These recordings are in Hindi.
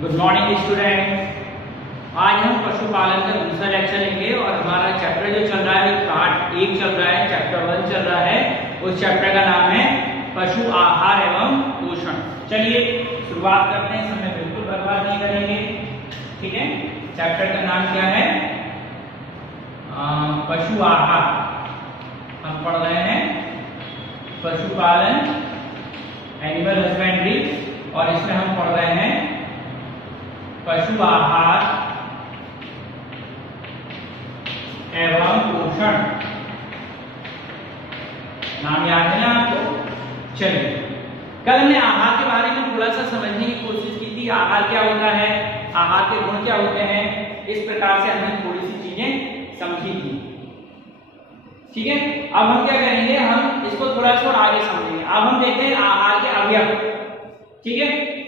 Good morning student. आज हम पशुपालन का दूसरा लेक्चर लेंगे और हमारा चैप्टर जो चल रहा है पार्ट 1 चल रहा है, चैप्टर 1 चल रहा है। उस चैप्टर का नाम है पशु आहार एवं पोषण। चलिए शुरुआत करते हैं, समय बिल्कुल बर्बाद नहीं करेंगे। ठीक है, चैप्टर का नाम क्या है? पशु आहार। हम पढ़ रहे हैं पशुपालन एनिमल हस्बेंड्री और इसमें हम पढ़ रहे हैं पशु आहार एवं पोषण। नाम याद है ना आपको? चलिए, कल हमने आहार के बारे में थोड़ा सा समझने की कोशिश की थी। आहार क्या होता है, आहार के गुण क्या होते हैं, इस प्रकार से हमने थोड़ी सी चीजें समझी थी। ठीक है, अब हम क्या करेंगे, हम इसको थोड़ा सा आगे समझेंगे। अब हम देखते हैं आहार के अवयव। ठीक है,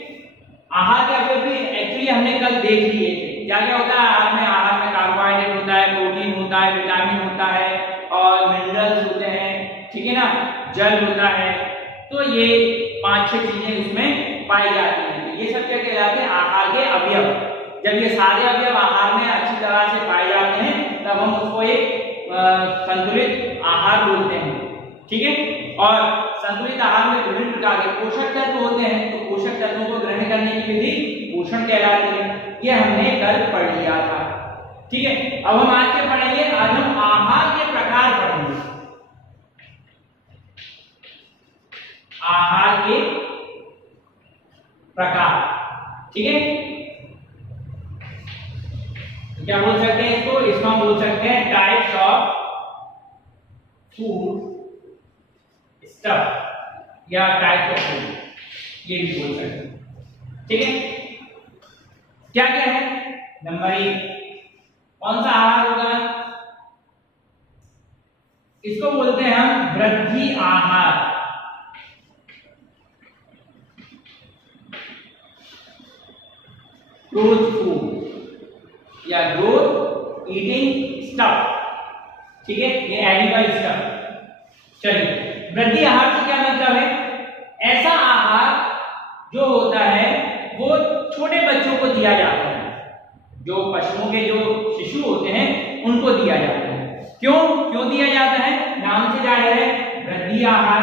आहार के अवयव भी एक्चुअली हमने कल देख लिए थे। क्या क्या होता है आहार में? आहार में कार्बोहाइड्रेट होता है, प्रोटीन होता है, विटामिन होता है और मिनरल्स होते हैं। ठीक है ना, जल होता है। तो ये 5-6 चीजें इसमें पाई जाती हैं। ये सब क्या कहलाते हैं? आहार के अवयव। जब ये सारे अवयव आहार में अच्छी तरह से पाए जाते हैं तब हम उसको एक संतुलित आहार बोलते हैं। ठीक है, और संतुलित आहार में विभिन्न प्रकार के पोषक तत्व होते हैं। तो पोषक तत्वों को ग्रहण करने की विधि पोषण कहलाती है। ये हमने कल पढ़ लिया था। ठीक है, अब हम आज क्या पढ़ेंगे? आज हम आहार के प्रकार पढ़ेंगे। आहार के प्रकार। ठीक है, क्या बोल सकते हैं इसको? इसको हम बोल सकते हैं टाइप्स ऑफ फूड स्टफ या टाइप्स ऑफ फूड, ये भी बोल सकते हैं। ठीक है, क्या क्या है? नंबर 1, कौन सा आहार होगा? इसको बोलते हैं हम वृद्धि आहार। ग्रोथ फूड या ग्रोथ ईटिंग स्टफ। ठीक है, ये एनिमल स्टफ। चलिए, वृद्धि आहार से क्या मतलब है? ऐसा आहार जो होता है वो छोटे बच्चों को दिया जाता है। जो पशुओं के जो शिशु होते हैं उनको दिया जाता है। क्यों दिया जाता है? नाम से जाहिर है, वृद्धि आहार।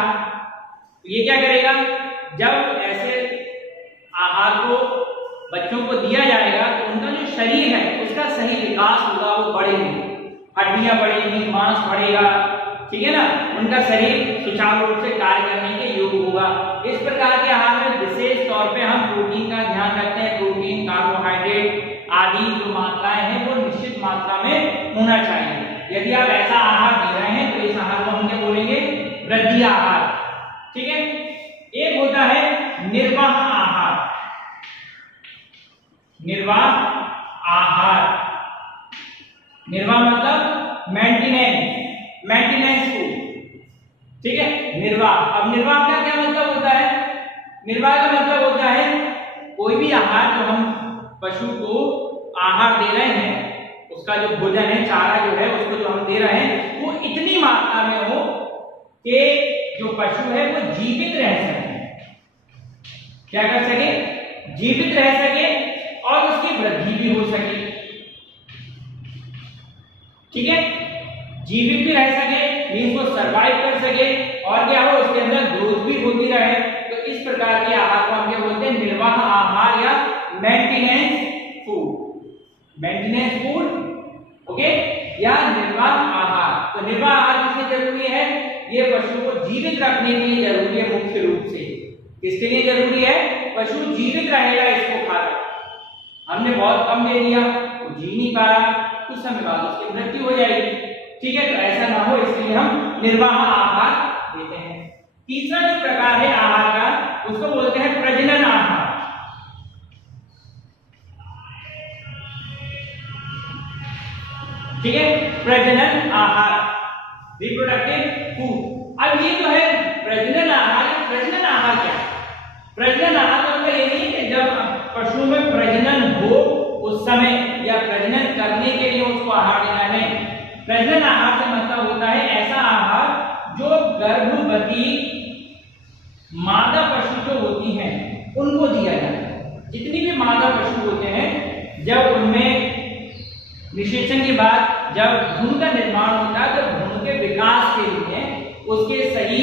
ये क्या करेगा? जब ऐसे आहार को बच्चों को दिया जाएगा तो उनका जो शरीर है उसका सही विकास होगा, वो बढ़ेंगे, हड्डियां बढ़ेंगी, मांस बढ़ेगा। ठीक है ना, उनका शरीर सुचारू रूप से कार्य करने के योग्य होगा। इस प्रकार के आहार में विशेष तौर पे हम प्रोटीन का ध्यान रखते हैं। प्रोटीन, कार्बोहाइड्रेट आदि जो मात्राएं हैं वो निश्चित मात्रा में होना चाहिए। यदि आप ऐसा आहार दे रहे हैं तो इस आहार को हम क्या बोलेंगे? वृद्धि आहार। ठीक है, एक होता है निर्वाह आहार। निर्वाह आहार, निर्वाह मतलब मेंटेनेंस फूड। ठीक है, निर्वाह। अब निर्वाह का क्या मतलब होता है? निर्वाह का मतलब होता है कोई भी आहार जो हम पशु को आहार दे रहे हैं, उसका जो भोजन है, चारा जो है, उसको जो हम दे रहे हैं वो इतनी मात्रा में हो कि जो पशु है वो जीवित रह सके। क्या कर सके? जीवित रह सके और उसकी वृद्धि भी हो सके। ठीक है, जीवित भी रह सके, मींस वो सरवाइव कर सके और क्या हो, उसके अंदर ग्रोथ भी होती रहे। तो इस प्रकार के आहार को हम क्या बोलते हैं? निर्वाह आहार या मेंटेनेंस फूड। ओके, या निर्वाह आहार। तो निर्वाह आहार किसके जरूरी है? ये पशु को जीवित रखने के लिए जरूरी है। मुख्य रूप से किसके लिए जरूरी है? पशु जीवित रहेगा इसको खाकर। हमने बहुत कम दे दिया, वो जी नहीं पा रहा, कुछ समय बाद उसकी मृत्यु हो जाएगी। ठीक है, तो ऐसा ना हो इसलिए हम निर्वाह आहार देते हैं। तीसरा जो प्रकार है आहार का, उसको बोलते हैं प्रजनन आहार। ठीक है, प्रजनन आहार, रिप्रोडक्टिव फूड। अब ये जो है प्रजनन आहार क्या है? प्रजनन आहार का मतलब ये नहीं कि जब पशुओं में प्रजनन हो उस समय या प्रजनन करने के लिए उसको आहार देना है। प्रजनन आहार से मतलब होता है ऐसा आहार जो गर्भवती मादा पशु जो होती हैं उनको दिया जाता है। जितनी भी मादा पशु जब उनमें निषेचन के बाद जब भ्रूण का निर्माण होता है तो भ्रूण के विकास के लिए, उसके सही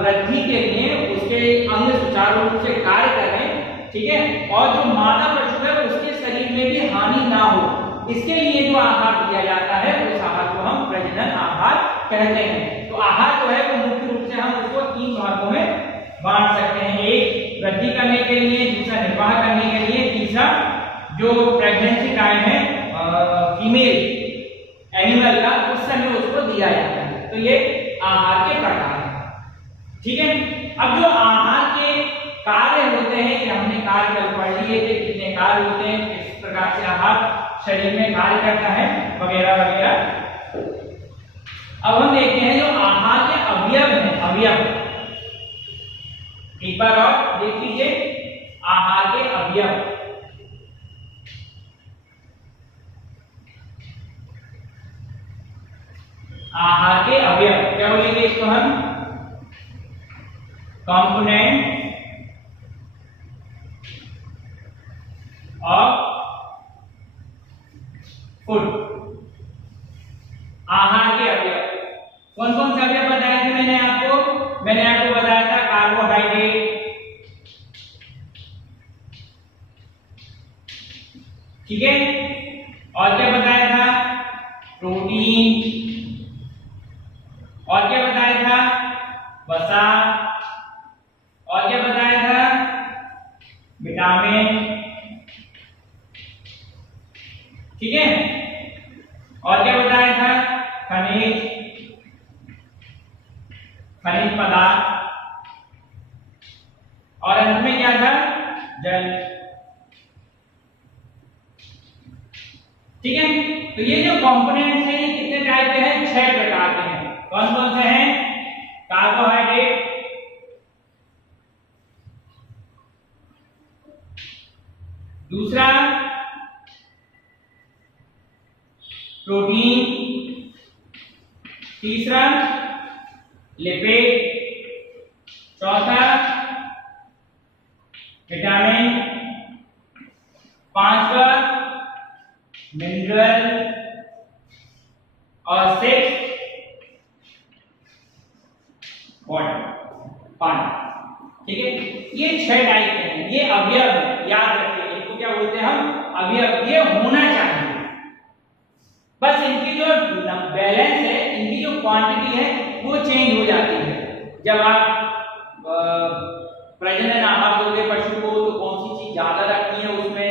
वृद्धि के लिए, उसके अंग सुचारू रूप से कार्य करें, ठीक है, और जो मादा पशु है उसके शरीर में भी हानि ना हो, इसके लिए जो आहार दिया जाता है उस आहार को हम प्रजनन आहार कहते हैं। तो आहार जो है वो मुख्य रूप से हम उसको 3 भागों में बांट सकते हैं। एक वृद्धि करने के लिए, दूसरा निर्वाह करने के लिए, तीसरा जो प्रेगनेंसी टाइम है फीमेल एनिमल का उस समय उसको दिया जाता है। तो ये आहार के प्रकार हैं, ठीक है। अब जो आहार के कार्य होते हैं कि हमने कार्य कल पढ़ लिए थे, कितने कार्य होते हैं, किस प्रकार से आहार शरीर में कार्य करता है वगैरह वगैरह। अब हम देखते हैं जो आहार के अवयव हैं, अवयव एक बार और देख लीजिए, आहार के अवयव। आहार के अवयव क्या बोलेंगे इसको हम? Component of food. आहार के अवयव कौन कौन से अवयव बताए थे मैंने आपको बताया था कार्बोहाइड्रेट, ठीक है, और क्या बताया था? प्रोटीन, और क्या बताया था? वसा, और क्या बताया था? विटामिन, ठीक है, और क्या बताया था? खनिज पदार्थ, और अंत में क्या था? जल, ठीक है। तो ये जो कंपोनेंट्स हैं ये कितने टाइप के हैं? 6 प्रकार के हैं। कौन कौन से हैं? कार्बोहाइड्रेट, दूसरा प्रोटीन, तीसरा लिपिड, चौथा विटामिन, पांचवा मिनरल, और 6 वाटर, पानी, ठीक है। ये 6 टाइप के हैं, ये अवयव है, याद रखिए इनको क्या बोलते हैं हम? अवयव। ये होना चाहिए, बस इनकी जो बैलेंस है, इनकी जो क्वांटिटी है वो चेंज हो जाती है। जब आप प्रजनन आहार दोगे पशु को तो कौन सी चीज ज्यादा रखनी है उसमें,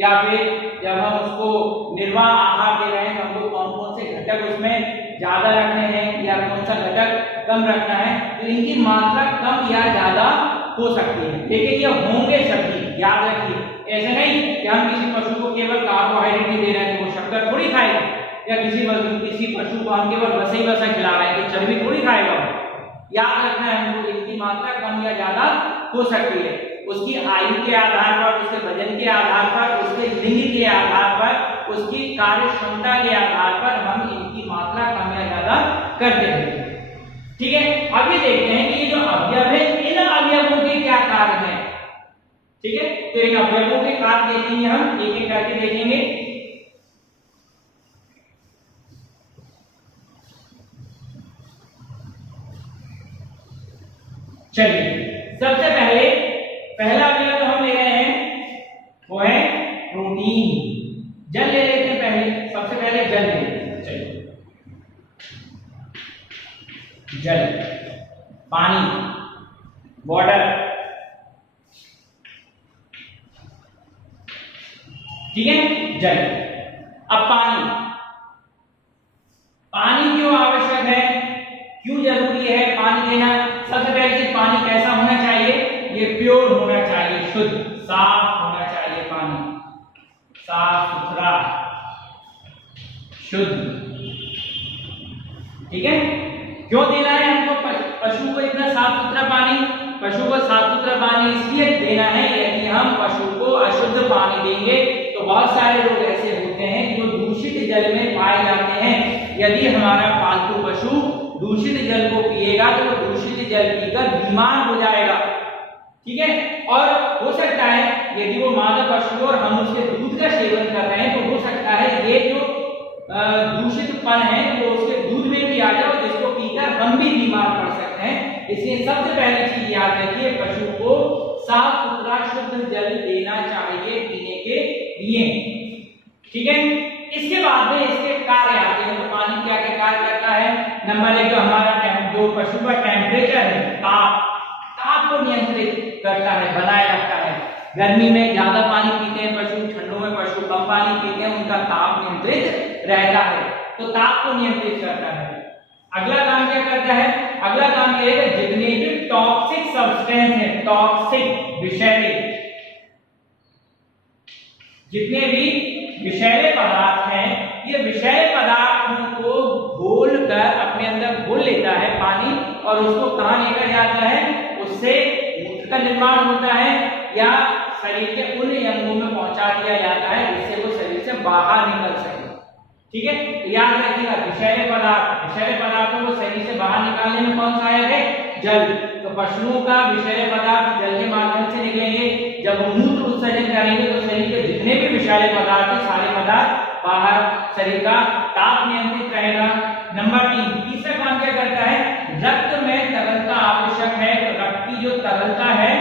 या फिर जब हम उसको निर्वाह आहार दे रहे हैं तो हमको कौन कौन से घटक उसमें ज्यादा रखने हैं या कौन सा घटक कम रखना है, तो इनकी मात्रा कम या ज्यादा हो सकती है, लेकिन ये होंगे सभी, याद रखिए। ऐसे नहीं कि हम किसी पशु को केवल कार्बोहाइड्रेट ही दे रहे हैं तो वो शक्कर थोड़ी खाएगा, या किसी पशु को हम केवल वसा ही वसा खिला रहे हैं तो चर्बी थोड़ी खाएगा। याद रखना है हमको, इनकी मात्रा कम या ज्यादा हो सकती है, उसकी आयु के आधार पर, उसके वजन के आधार पर, उसके लिंग के आधार पर, उसकी कार्य क्षमता के आधार पर हम इनकी मात्रा कम या ज्यादा करते हैं, ठीक है। अब ये देखते हैं कि ये जो अवयव है इन अवयवों के क्या कार्य हैं, ठीक है। तो इन अवयवों के कार्य देखेंगे, हम एक एक करके देखेंगे। चलिए, सबसे पहला अवयव जो हम ले रहे हैं वो है प्रोटीन। जल ले लेते हैं पहले, सबसे पहले जल ले लेते हैं। चलिए, जल, पानी, वाटर, ठीक है, जल। अब पानी क्यों आवश्यक है, क्यों जरूरी है पानी देना? सबसे पहले चीज, पानी कैसा होना चाहिए? ये प्योर होना चाहिए, शुद्ध, साफ होना चाहिए पानी, साफ सुथरा, शुद्ध, ठीक है। क्यों देना है हमको पशु को इतना साफ सुथरा पानी? पशु को साफ सुथरा पानी इसलिए देना है, यदि हम पशु को अशुद्ध पानी देंगे तो बहुत सारे लोग ऐसे होते हैं जो दूषित जल में पाए जाते हैं। यदि हमारा पालतू पशु दूषित जल को पिएगा तो वो दूषित जल पीकर बीमार हो जाएगा, ठीक है। और हो सकता है यदि वो मादा पशु और हम उसके दूध का सेवन कर रहे हैं तो हो सकता है ये जो दूषितपन है वो उसके दूध में भी आ जाए और जिसको पीकर हम भी बीमार पड़ सकते हैं। इसलिए सबसे पहली चीज याद रखिए, पशु को साफ सुथरा शुद्ध जल देना चाहिए पीने के लिए। ठीक है, इसके बाद में इसके कार्य आते हैं। तो पानी क्या क्या कार्य करता है? नंबर 1 जो हमारा जो पशु का टेम्परेचर है, ताप को नियंत्रित करता है, बनाए रखता है। गर्मी में ज्यादा पानी पीते हैं पशु, ठंडों में पशु कम पानी पीते हैं, उनका ताप नियंत्रित रहता है, तो ताप को नियंत्रित करता है। अगला काम क्या करता है? अगला काम ये है जितने भी टॉक्सिक सब्सटेंस है, टॉक्सिक विषैले, जितने भी विषैले पदार्थ हैं, ये विषैले पदार्थों को घोलकर अपने अंदर घोल लेता है पानी और उसको कहां लेकर जाता है? उससे मूत्र का निर्माण होता है या शरीर के उन अंगों में पहुंचा दिया जाता है जिससे वो शरीर से बाहर निकल सके। ठीक है, याद रखिएगा विषैले पदार्थों को शरीर से बाहर निकालने में कौन सहायक है? जल। तो पशुओं का विषैले पदार्थ जल के माध्यम से निकलेंगे। जब वो मूत्र उत्सर्जन करेंगे तो शरीर के जितने भी विषैले पदार्थ हैं सारे पदार्थ बाहर, शरीर का ताप नियंत्रित रहेगा। नंबर 3 तीसरा काम क्या करता है? रक्त में तरलता आवश्यक है। तो रक्त की जो तरलता है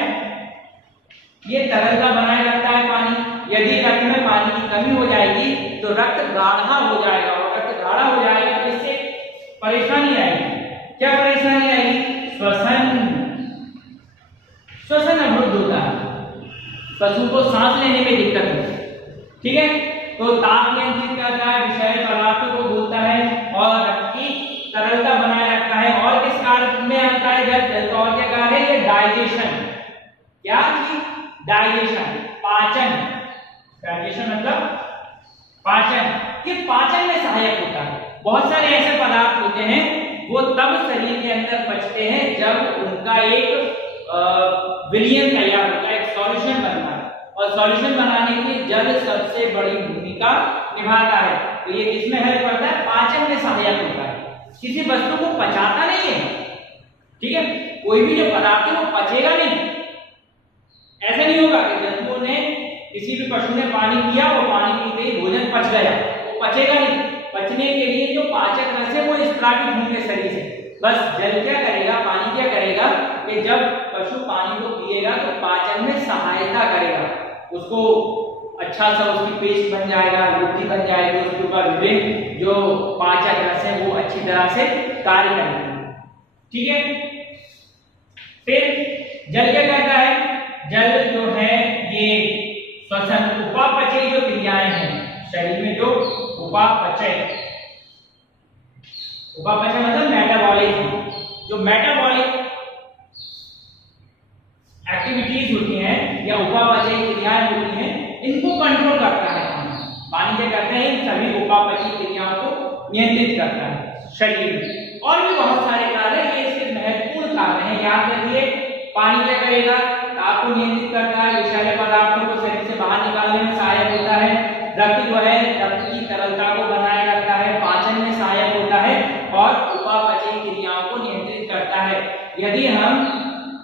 ये तरलता बनाए रखता है पानी। यदि रक्त में पानी की कमी हो जाएगी तो रक्त गाढ़ा हो जाएगा और रक्त गाढ़ा हो जाएगा तो इससे परेशानी आएगी। क्या परेशानी आएगी? श्वसन अवरुद्ध होता है, पशु को सांस लेने में दिक्कत होती है। ठीक है, तो ताप नियंत्रित करता है, विषैले पदार्थों को घोलता है और रक्त की तरलता बनाए रखता है। और किस कार्य में आता है? जब और क्या कार्य है? ये डाइजेशन। क्या चीज? डाइजेशन, पाचन। डाइजेशन मतलब पाचन। ये पाचन में सहायक होता है। बहुत सारे ऐसे पदार्थ होते हैं वो तब शरीर के अंदर पचते हैं जब उनका एक विलयन तैयार होता है, एक सॉल्यूशन बनता है, और सॉल्यूशन बनाने के लिए जल सबसे बड़ी भूमिका निभाता है। तो ये किसमें हेल्प करता है? पाचन में सहायक होता है। किसी वस्तु को पचाता नहीं है। ठीक है, कोई भी जो पदार्थ है वो पचेगा नहीं। ऐसा नहीं होगा कि जंतुओं ने, किसी भी पशु ने पानी पिया, वो पानी पीते ही भोजन पच गया, वो पचेगा नहीं। पचने के लिए जो पाचक रस है वो स्त्रावित होंगे शरीर से। बस जल क्या करेगा, पानी क्या करेगा कि जब पशु पानी को पिएगा तो पाचन में सहायता करेगा, उसको अच्छा सा उसकी पेस्ट बन जाएगा, रोटी बन जाएगी, उसके ऊपर विभिन्न जो पाचक रस है वो अच्छी तरह से कार्य करेंगे। ठीक है, फिर जल क्या करता है? जल जो है ये श्वसन, उपापचय जो क्रियाएं हैं शरीर में, जो उपापचय मतलब मेटाबॉलिज्म, जो मेटाबॉलिक एक्टिविटीज होती हैं या उपापचय क्रियाएं होती हैं, इनको कंट्रोल करता है पानी। क्या करते हैं? इन सभी उपापचय क्रियाओं को नियंत्रित करता है शरीर में। और भी बहुत सारे कार्य, ये इसके महत्वपूर्ण कार्य हैं। याद रखिए, पानी क्या करेगा? ताप को नियंत्रित करता है, विषैले पदार्थों को शरीर से बाहर निकालने में सहायक होता है, रक्त जो है रक्त की तरलता को बनाए रखता है, पाचन में सहायक होता है और उपापचय क्रियाओं को नियंत्रित करता है। यदि हम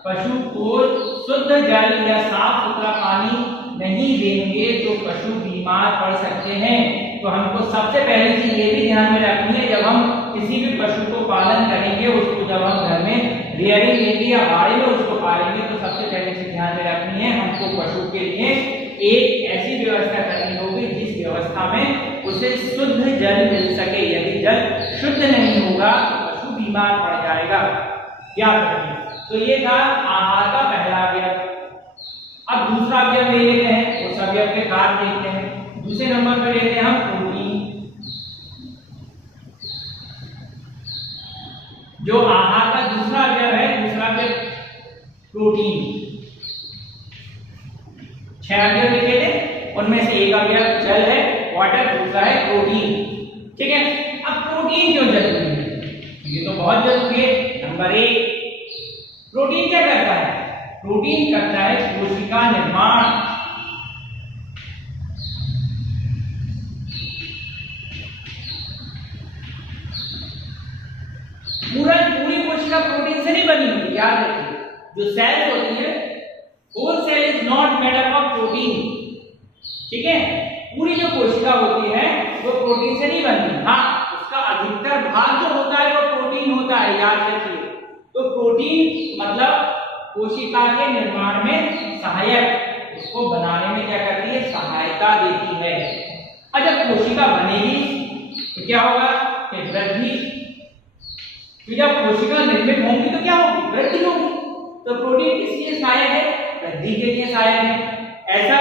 पशु को शुद्ध जल या साफ सुथरा पानी नहीं देंगे तो पशु बीमार पड़ सकते हैं। तो हमको सबसे पहली चीज ये भी ध्यान में रखनी है, जब हम किसी भी पशु को पालन करेंगे, उसको जब हम घर में रियरिंग लेंगे या बाड़े में उसको पालेंगे, तो सबसे पहले चीज ध्यान में रखनी है, हमको पशु के लिए एक ऐसी व्यवस्था करनी होगी जिस व्यवस्था में उसे शुद्ध जल मिल सके। यदि जल शुद्ध नहीं होगा तो पशु बीमार पड़ जाएगा। याद रखिए। तो ये था आहार का पहला अवयव। अब दूसरा अवयव ले लेते हैं, उस अवयव के कार्य देखते हैं। दूसरे नंबर पर लेते हैं हम प्रोटीन। जो आहार का दूसरा अवयव है, दूसरा अवयव प्रोटीन। 6 अवयव लिखे थे, उनमें से एक अवयव जल है, वाटर, दूसरा है प्रोटीन। ठीक है, अब प्रोटीन क्यों जरूरी है? ये तो बहुत जरूरी है। नंबर 1, प्रोटीन क्या करता है? प्रोटीन करता है कोशिका निर्माण। पूरी कोशिका प्रोटीन से नहीं बनी होती। याद रखिए, जो सेल्स होती है whole cell is not made up of protein, ठीक है, पूरी जो कोशिका होती है वो प्रोटीन से नहीं बनती, हाँ उसका अधिकतर भाग जो होता है वो प्रोटीन होता है, याद रखिए। तो प्रोटीन मतलब कोशिका के निर्माण में सहायक, उसको बनाने में क्या करती है, सहायता देती है। और जब कोशिका बनेगी तो क्या होगा कि वृद्धि, तो जब कोशिका निर्मित होंगी तो क्या होगी, वृद्धि होगी। तो प्रोटीन किसके लिए सहायक है, वृद्धि के लिए सहायक है। ऐसा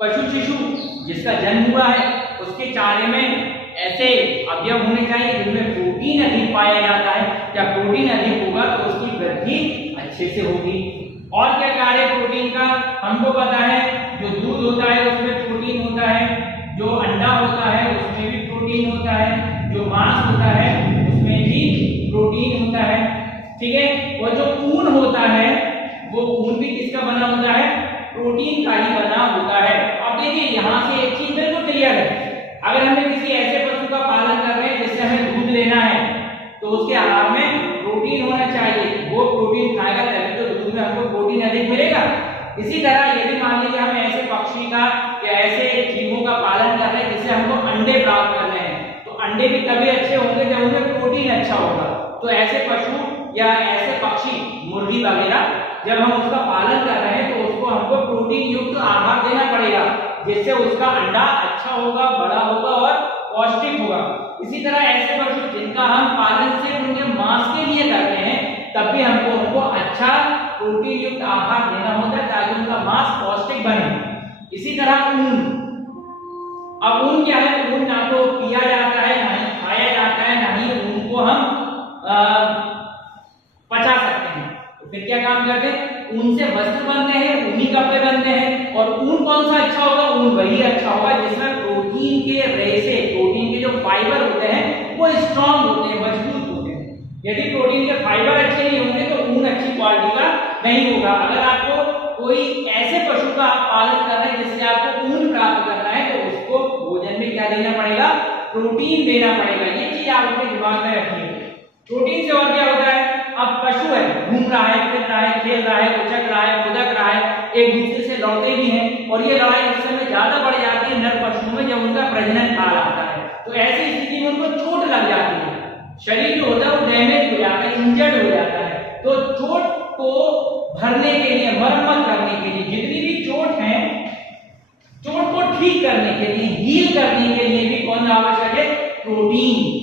पशु शिशु जिसका जन्म हुआ है उसके चारे में ऐसे अवयव होने चाहिए जिनमें प्रोटीन अधिक पाया जाता है, जब प्रोटीन अधिक होगा तो उसकी वृद्धि अच्छे से होगी। और क्या कार्य प्रोटीन का, हमको पता है जो दूध होता है उसमें प्रोटीन होता है, जो अंडा होता है उसमें भी प्रोटीन होता है, जो मांस होता है उसमें भी प्रोटीन होता है, ठीक है। और जो ऊन होता है वो ऊन भी किसका बना होता है, प्रोटीन का ही बना होता है। अब देखिए यहाँ से एक चीज बिल्कुल क्लियर है, अगर हमें किसी ऐसे पशु का पालन कर रहे हैं जिससे हमें दूध लेना है तो उसके आहार में प्रोटीन होना चाहिए, वो प्रोटीन खाएगा तभी तो दूध में हमको प्रोटीन अधिक मिलेगा। इसी तरह यदि मान लीजिए हम ऐसे पक्षी का या ऐसे जीवों का पालन कर रहे हैं जिससे हमको अंडे प्राप्त कर रहे हैं, तो अंडे भी तभी अच्छे होंगे जब उनमें प्रोटीन अच्छा होगा। तो ऐसे पशु या ऐसे पक्षी, मुर्गी वगैरह, जब हम उसका पालन कर रहे हैं तो उसको हमको प्रोटीन युक्त आहार देना पड़ेगा जिससे उसका अंडा अच्छा होगा, बड़ा होगा और पौष्टिक होगा। इसी तरह ऐसे पशु जिनका हम पालन सिर्फ उनके मांस के लिए करते हैं तब भी हमको उनको अच्छा प्रोटीन युक्त आहार देना होता है ताकि उनका मांस पौष्टिक बने। इसी तरह ऊन, अब ऊन क्या है, ऊन ना तो पिया जाता है ना ही खाया जाता है, ना ही ऊन को हम पचा सकते हैं। तो फिर क्या काम करते हैं, ऊन से वस्त्र बनते हैं, ऊनी कपड़े बनते हैं। और ऊन कौन सा अच्छा होगा, ऊन वही अच्छा होगा जिसमें प्रोटीन के रेशे, प्रोटीन के जो फाइबर होते हैं वो स्ट्रांग होते हैं, मजबूत होते हैं। यदि प्रोटीन के फाइबर अच्छे नहीं होंगे तो ऊन अच्छी क्वालिटी का नहीं होगा। अगर आपको कोई ऐसे पशु का आप पालन कर रहे हैं जिससे आपको ऊन प्राप्त करना है तो उसको भोजन में क्या देना पड़ेगा, प्रोटीन देना पड़ेगा। ये चीज आप अपने दिमाग में रखिए। प्रोटीन से और क्या होता है, अब पशु है, घूम रहा है, फिर रहा है, खेल रहा है, उछक रहा है, कूदक रहा है, एक दूसरे से लड़ते भी हैं और ये लड़ाई उस समय ज्यादा बढ़ जाती है नर पशुओं में जब उनका प्रजनन काल आता है। तो ऐसी स्थिति में उनको चोट लग जाती है, शरीर जो होता है वो डैमेज हो जाता है, इंजर्ड हो जाता है। तो चोट को भरने के लिए, मरम्मत करने के लिए, जितनी भी चोट है, चोट को ठीक करने के लिए, हील करने के लिए भी कौन आवश्यक है, प्रोटीन।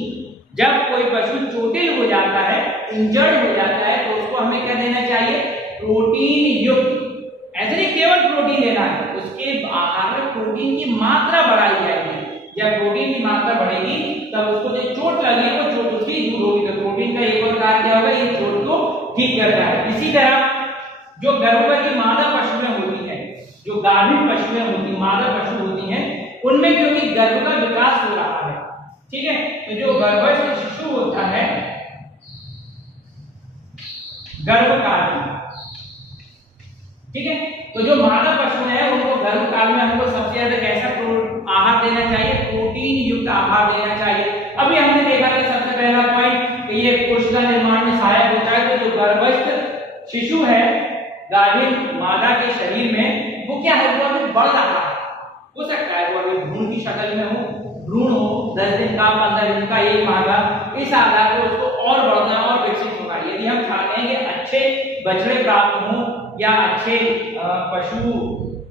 जब कोई पशु चोटिल हो जाता है, इंजर्ड हो जाता है, तो उसको हमें क्या देना चाहिए, प्रोटीन युक्त। ऐसे नहीं केवल प्रोटीन देना है, उसके आहार में प्रोटीन की मात्रा बढ़ाई जाएगी। जब प्रोटीन की मात्रा बढ़ेगी तब उसको जो चोट लगी वो चोट उसकी दूर होगी। तो प्रोटीन का एक और कार्य क्या होगा, ये चोट को ठीक करता है। इसी तरह जो गर्भवती मादा पशुएं होती हैं, जो गाभिन पशुएं होती, मादा पशु होती हैं, उनमें क्योंकि गर्भ का विकास हो रहा है, ठीक है, तो जो गर्भस्थ शिशु होता है, गर्भकाल में, ठीक है, तो जो मादा पशु है उनको गर्भकाल में हमको सबसे ज्यादा कैसा आहार देना चाहिए, प्रोटीन युक्त आहार देना चाहिए। अभी हमने देखा था सबसे पहला पॉइंट कि ये कोशिका निर्माण में सहायक होता है। तो जो गर्भस्थ शिशु है गाभिन मादा के शरीर में, वो क्या है, वो अभी बढ़ रहा है, हो सकता है वो अभी भ्रूण की शक्ल में हो, भ्रूण हो 10 दिन का, 15 दिन का, 1 माह का, इस आधार पर उसको और बढ़ना और विकसित होगा। यदि हम चाहते हैं कि अच्छे बछड़े प्राप्त हों या अच्छे पशु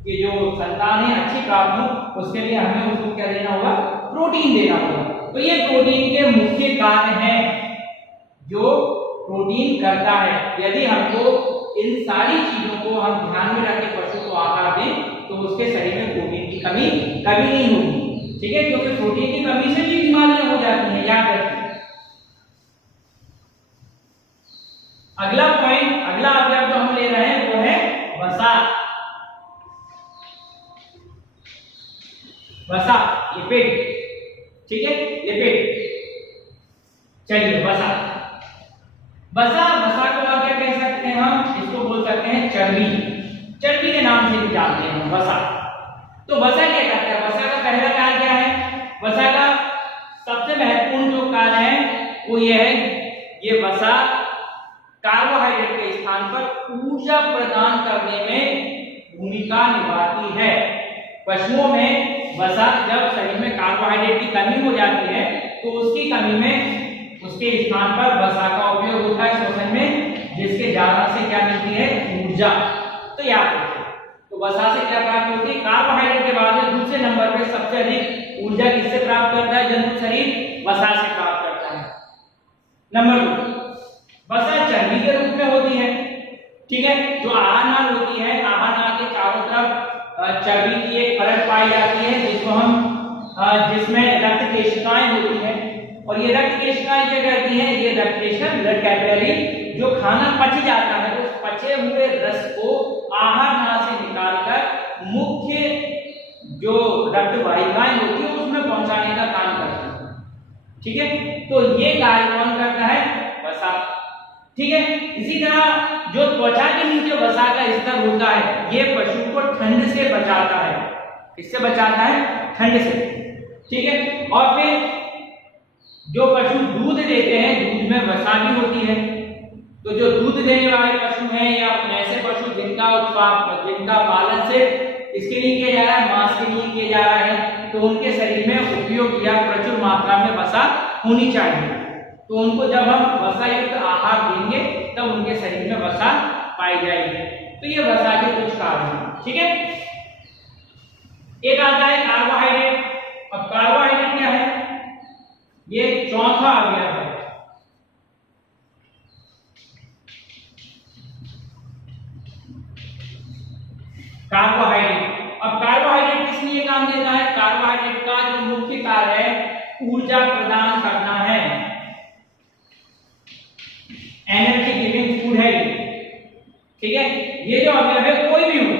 के जो संतान है अच्छी प्राप्त हो, उसके लिए हमें उसको क्या देना होगा, प्रोटीन देना होगा। तो ये प्रोटीन के मुख्य कार्य हैं जो प्रोटीन करता है। यदि हमको इन सारी चीजों को हम ध्यान में रखें, पशु को आहार दें, तो उसके शरीर में प्रोटीन की कमी कभी नहीं होगी, ठीक है, क्योंकि प्रोटीन की कमी से भी बीमारियां हो जाती हैं, याद रखें। अगला पॉइंट, अगला अवयव जो हम ले रहे हैं वो है वसा। वसा, लिपिड, ठीक है, लिपिड। चलिए वसा, वसा, वसा को और क्या कह सकते हैं हम, इसको बोल सकते हैं चर्बी, चर्बी के नाम से भी जानते हैं वसा। तो वसा क्या करता है, वसा का पहला कार्य क्या है, वसा का सबसे महत्वपूर्ण जो कार्य है वो ये है, ये वसा कार्बोहाइड्रेट के स्थान पर ऊर्जा प्रदान करने में भूमिका निभाती है। पशुओं में वसा, जब शरीर में कार्बोहाइड्रेट की कमी हो जाती है तो उसकी कमी में उसके स्थान पर वसा का उपयोग होता है शोषण में, जिसके जाने से क्या मिलती है, ऊर्जा। तो याद रखिए, तो वसा से क्या प्राप्त होती है, कार्बोहाइड्रेट के बाद में दूसरे नंबर पे सबसे अधिक ऊर्जा किससे प्राप्त करता है जंतु शरीर, वसा से प्राप्त करता है। नंबर 2, वसा चर्बी के रूप में होती है। ठीक है, जो आहार नाल होती है, आहार नाल के चारों तरफ चर्बी की एक परत पाई जाती है जिसको हम जिसमें रक्त केशिकाएं होती हैं, और ये रक्त केशिकाएं क्या करती हैं, ये रक्त केशिका ब्लड कैपिलरी जो खाना पच जाता है उस पचे हुए रस को आहार नाल से निकालकर मुख्य जो रक्त वाहिकाएं होती है उसमें पहुंचाने का काम करती है। ठीक है, तो ये कार्य कौन करता है, वसा। ठीक है, इसी तरह जो त्वचा के नीचे वसा का स्तर होता है ये पशु को ठंड से बचाता है। किससे बचाता है, ठंड से। ठीक है, और फिर जो पशु दूध देते हैं दूध में वसा भी होती है। तो जो दूध देने वाले पशु हैं या ऐसे पशु जिनका पालन से इसके लिए किया जा रहा है, मांस के लिए किया जा रहा है, तो उनके शरीर में उपयोग या प्रचुर मात्रा में वसा होनी चाहिए। तो उनको जब हम वसा युक्त आहार देंगे तब उनके शरीर में वसा पाई जाएगी। तो ये वसा के कुछ कारण हैं। ठीक है, एक आता है कार्बोहाइड्रेट। अब कार्बोहाइड्रेट क्या है, ये चौथा अवयव है। कार्बोहाइड्रेट, अब कार्बोहाइड्रेट किस लिए काम देता है, कार्बोहाइड्रेट का जो मुख्य कार्य है ऊर्जा प्रदान करना है, एनर्जी गिविंग फूड है। ठीक है, ये जो अवयव है कोई भी हो,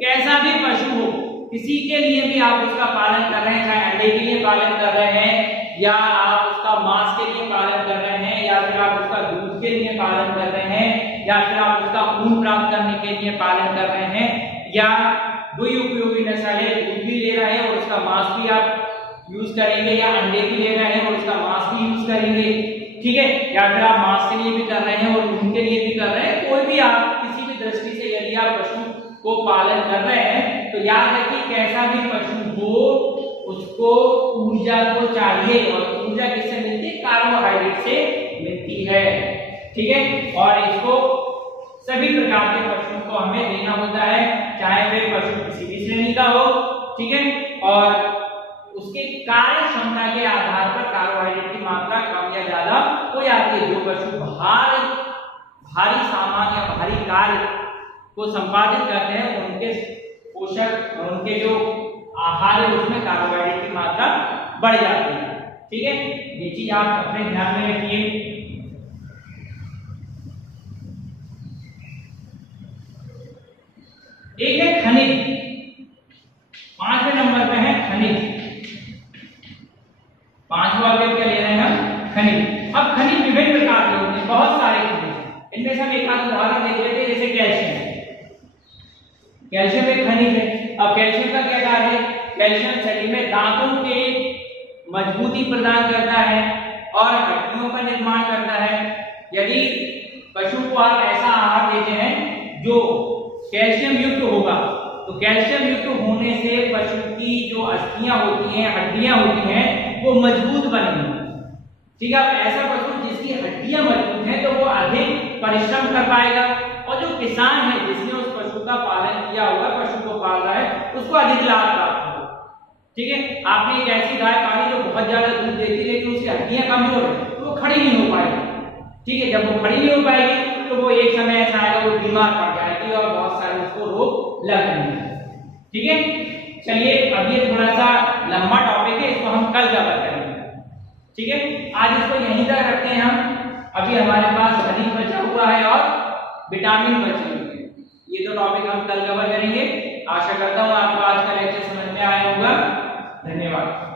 कैसा भी पशु हो, किसी के लिए भी आप उसका पालन कर रहे हैं, चाहे अंडे के लिए पालन कर रहे हैं या आप उसका मांस के लिए पालन कर रहे हैं या फिर आप उसका दूध के लिए पालन कर रहे हैं या फिर आप उसका ऊन प्राप्त करने के लिए पालन कर रहे हैं या दुई उपयोगी नस्ल है, दूध भी ले रहे हैं और उसका मांस भी आप यूज करेंगे या अंडे भी ले रहे हैं और उसका मांस भी यूज करेंगे। ठीक है, या फिर आप मांस के लिए भी कर रहे हैं और ऊन के लिए भी कर रहे हैं, कोई भी आप किसी भी दृष्टि से यदि आप पशु को पालन कर रहे हैं तो याद रखिए कैसा भी पशु हो उसको ऊर्जा तो चाहिए, और ऊर्जा किससे मिलती है, कार्बोहाइड्रेट से मिलती है। ठीक है, और इसको सभी प्रकार के पशुओं को हमें देना होता है, चाहे वे पशु किसी भी श्रेणी का हो। ठीक है, और उसके कार्य क्षमता के आधार पर कार्बोहाइड्रेट की मात्रा कम या ज्यादा हो जाती है। जो पशु भारी सामान या भारी कार्य को संपादित करते हैं उनके पोषक, उनके जो आहार है उसमें कार्बोहाइड्रेट की मात्रा बढ़ जाती है। ठीक है, ये चीज आप अपने ध्यान में रखिए। एक है खनिज, 5वें नंबर पे है खनिज। 5वां अवयव क्या ले रहे हैं हम, खनिज। अब खनिज विभिन्न प्रकार के होते हैं, बहुत सारे खनिज। इनमें से हम एक आध उदाहरण देख लेते हैं, जैसे कैल्शियम। कैल्शियम एक खनिज है। अब कैल्शियम का क्या कार्य है, कैल्शियम शरीर में दांतों के मजबूती प्रदान करता है और हड्डियों का निर्माण करता है। यदि पशु को आप ऐसा आहार देते हैं जो कैल्शियम युक्त होगा तो कैल्शियम युक्त होने से पशु की जो अस्थियां होती हैं, हड्डियां होती हैं, वो मजबूत बनेंगी। ठीक है, ऐसा पशु जिसकी हड्डियां मजबूत हैं तो वो अधिक परिश्रम कर पाएगा, और जो किसान है जिसने उस पशु का पालन किया होगा, पशु को पाल रहा है, उसको अधिक लाभ प्राप्त होगा। ठीक है, आपने एक ऐसी गाय पाली जो बहुत ज्यादा दूध देती है लेकिन उसकी हड्डियां कमजोर है तो वो खड़ी नहीं हो पाएगी। ठीक है, जब वो खड़ी नहीं हो पाएगी तो वो एक समय ऐसा आएगा वो बीमार पड़ जाएगी और बहुत सारे उसको रोग लग जाएंगे। ठीक है, चलिए अब ये थोड़ा सा लंबा टॉपिक है, इसको हम कल कवर करेंगे। ठीक है, आज इसको यहीं तक रखते हैं हम। अभी हमारे पास खनिज बचा हुआ है और विटामिन बचे हुए हैं, ये दो टॉपिक हम कल कवर करेंगे। आशा करता हूँ आपको आज का लेक्चर समझ में आया होगा। धन्यवाद।